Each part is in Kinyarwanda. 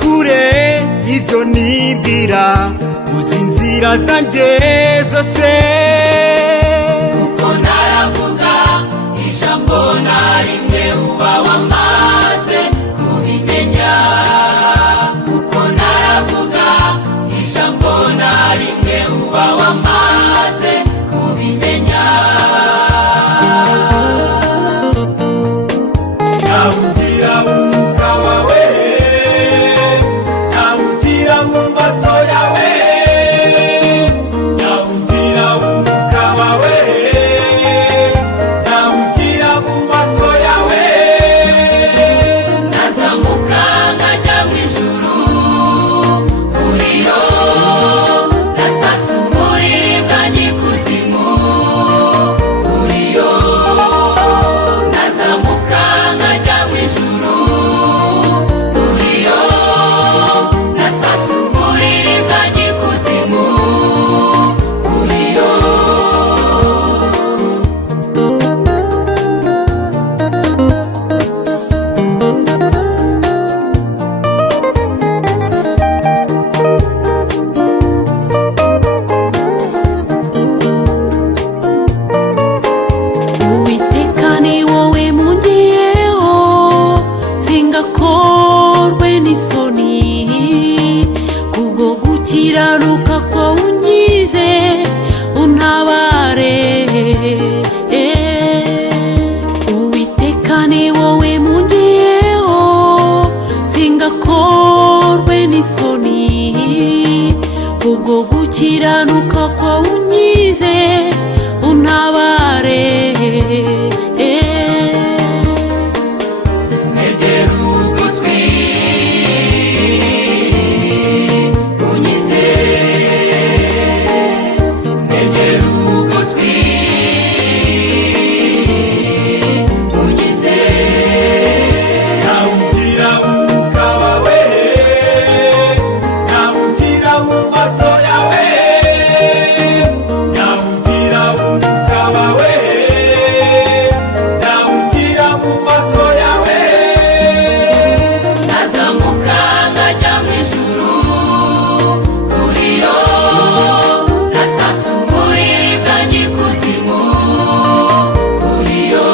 kure ibyo nibwira muzinzira zanjye zose kuko naravuga ijambo na rimwe uba wamaze kubimenya kuko naravuga ijambo na rimwe uba wamaze kubimenya nawugira umwuka wawe nawugira mu maso yawe nawugira umwuka wawe nawugira mu maso yawe nazamuka nkajya mu ijuru uriyo nasasa umuriri bwanjye ikuzimu uriyo nazamuka nkajya mu ijuru uriyo nasasa umuriri bwanjye ikuzimu uriyo Uwiteka ni wowe mungiyeho singakorwe n'isoni kubwo gukiranuka kwawe ungize untabare Uwiteka ni wowe mungiyeho singakorwe n'isoni kubwo gukiranuka kwawe ungize untabare negera ugutwi unyize negera ugutwi unyize nawugira umwuka wawe nawugira mu maso yawe nawugira umwuka wawe nawugira mu maso yawe nazamuka nkajya mu ijuru uriyo nasasa umuriri bwanjye ikuzimu uriyo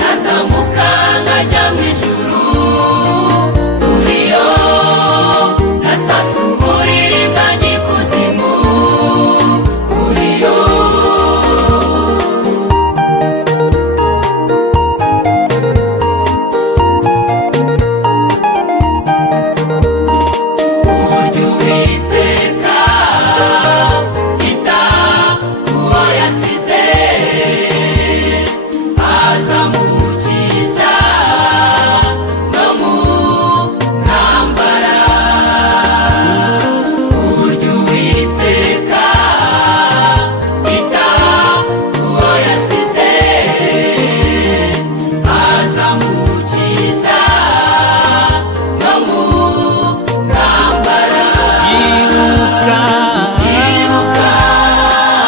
nazamuka nkajya mu ijuru uriyo nasasa umuriri bwanjye ikuzimu uriyo burya Uwiteka yita kubo yasize azamukiza no mu ntambara burya Uwiteka yita kubo yasize azamukiza no mu ntambara ibuka ibuka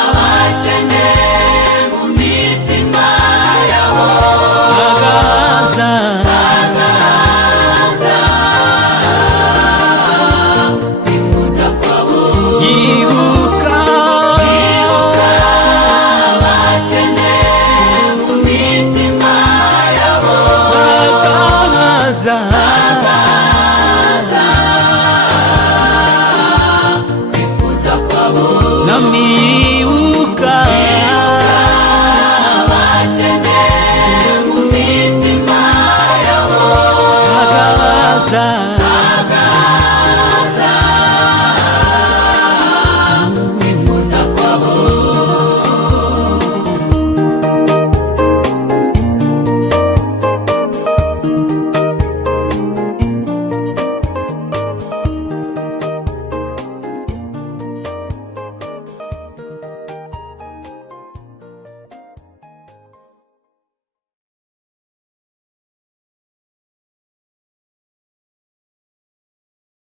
abakene mu mitima yabo agaza agaza kwifuza kwabo ibuka abakene mu mitima yabo agaza agaza kwifuza kwabo namibuka abakene mu mitima yabo agaza